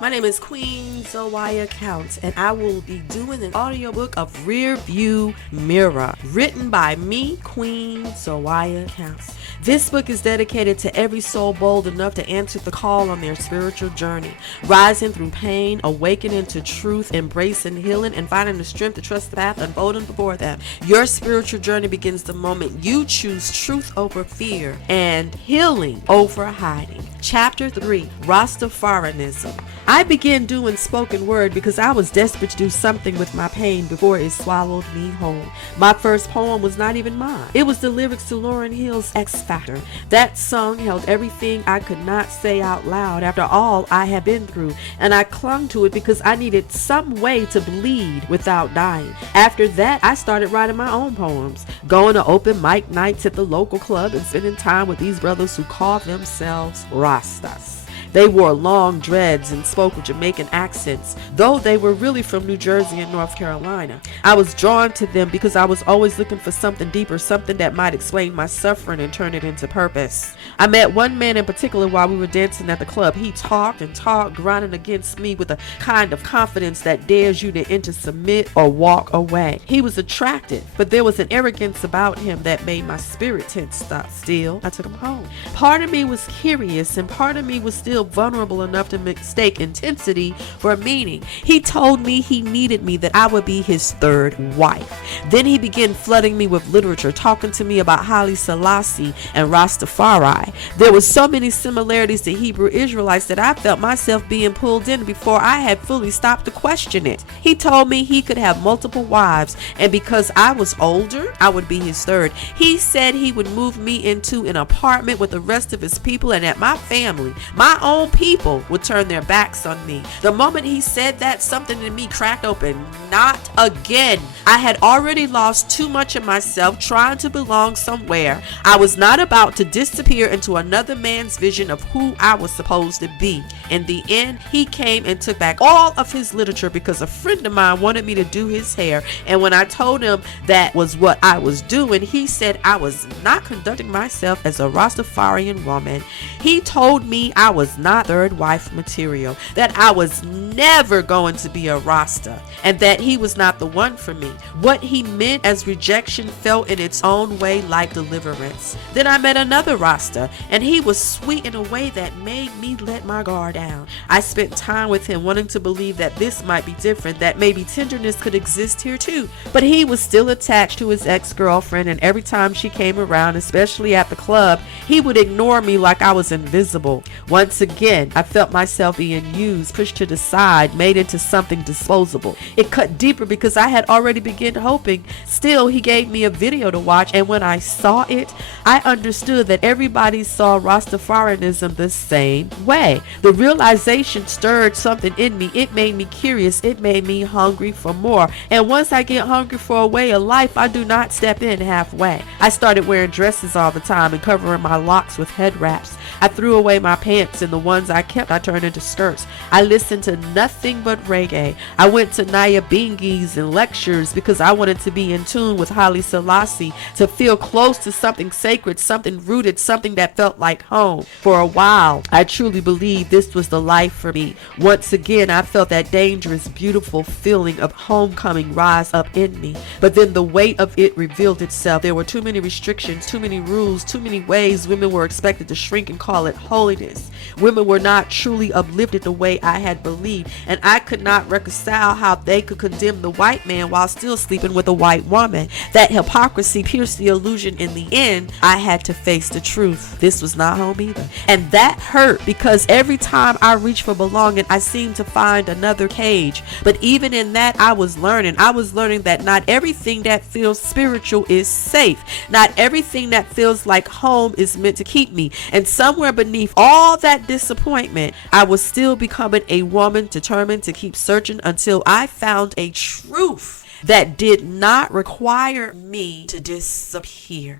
My name is Queen Zoya Counts, and I will be doing an audiobook of Rearview Mirror, written by me, Queen Zoya Counts. This book is dedicated to every soul bold enough to answer the call on their spiritual journey, rising through pain, awakening to truth, embracing healing, and finding the strength to trust the path unfolding before them. Your spiritual journey begins the moment you choose truth over fear and healing over hiding. Chapter 3, Rastafarianism. I began doing spoken word because I was desperate to do something with my pain before it swallowed me whole. My first poem was not even mine. It was the lyrics to Lauryn Hill's X Factor. That song held everything I could not say out loud after all I had been through, and I clung to it because I needed some way to bleed without dying. After that, I started writing my own poems, going to open mic nights at the local club and spending time with these brothers who called themselves Rastas. They wore long dreads and spoke with Jamaican accents, though they were really from New Jersey and North Carolina. I was drawn to them because I was always looking for something deeper, something that might explain my suffering and turn it into purpose. I met one man in particular while we were dancing at the club. He talked and talked, grinding against me with a kind of confidence that dares you to enter, submit, or walk away. He was attractive, but there was an arrogance about him that made my spirit tense up. Still, I took him home. Part of me was curious, and part of me was still vulnerable enough to mistake intensity for meaning. He told me he needed me, that I would be his third wife. Then he began flooding me with literature, talking to me about Haile Selassie and Rastafari. There were so many similarities to Hebrew Israelites that I felt myself being pulled in before I had fully stopped to question it. He told me he could have multiple wives, and because I was older, I would be his third. He said he would move me into an apartment with the rest of his people, and that my family, my own people, would turn their backs on me. The moment he said that, something in me cracked open. Not again. I had already lost too much of myself trying to belong somewhere. I was not about to disappear into another man's vision of who I was supposed to be. In the end, he came and took back all of his literature because a friend of mine wanted me to do his hair, and when I told him that was what I was doing, he said I was not conducting myself as a Rastafarian woman. He told me I was not third wife material, that I was never going to be a Rasta, and that he was not the one for me. What he meant as rejection felt in its own way like deliverance. Then I met another Rasta, and he was sweet in a way that made me let my guard down. I spent time with him wanting to believe that this might be different, that maybe tenderness could exist here too. But he was still attached to his ex-girlfriend, and every time she came around, especially at the club, he would ignore me like I was invisible. Once again, I felt myself being used, pushed to the side, made into something disposable. It cut deeper because I had already begun hoping. Still, he gave me a video to watch, and when I saw it, I understood that everybody saw Rastafarianism the same way. The realization stirred something in me. It made me curious. It made me hungry for more. And once I get hungry for a way of life, I do not step in halfway. I started wearing dresses all the time and covering my locks with head wraps. I threw away my pants, and the ones I kept I turned into skirts. I listened to nothing but reggae. I went to Nyabingis and lectures because I wanted to be in tune with Haile Selassie, to feel close to something sacred, something rooted, something that felt like home. For a while, I truly believed this was the life for me. Once again, I felt that dangerous, beautiful feeling of homecoming rise up in me. But then the weight of it revealed itself. There were too many restrictions, too many rules, too many ways women were expected to shrink and call it holiness. Women were not truly uplifted the way I had believed, and I could not reconcile how they could condemn the white man while still sleeping with a white woman. That hypocrisy pierced the illusion. In the end, I had to face the truth. This was not home either. And that hurt because every time I reached for belonging, I seemed to find another cage. But even in that, I was learning that not everything that feels spiritual is safe. Not everything that feels like home is meant to keep me. And somewhere beneath all that disappointment, I was still becoming a woman determined to keep searching until I found a truth that did not require me to disappear.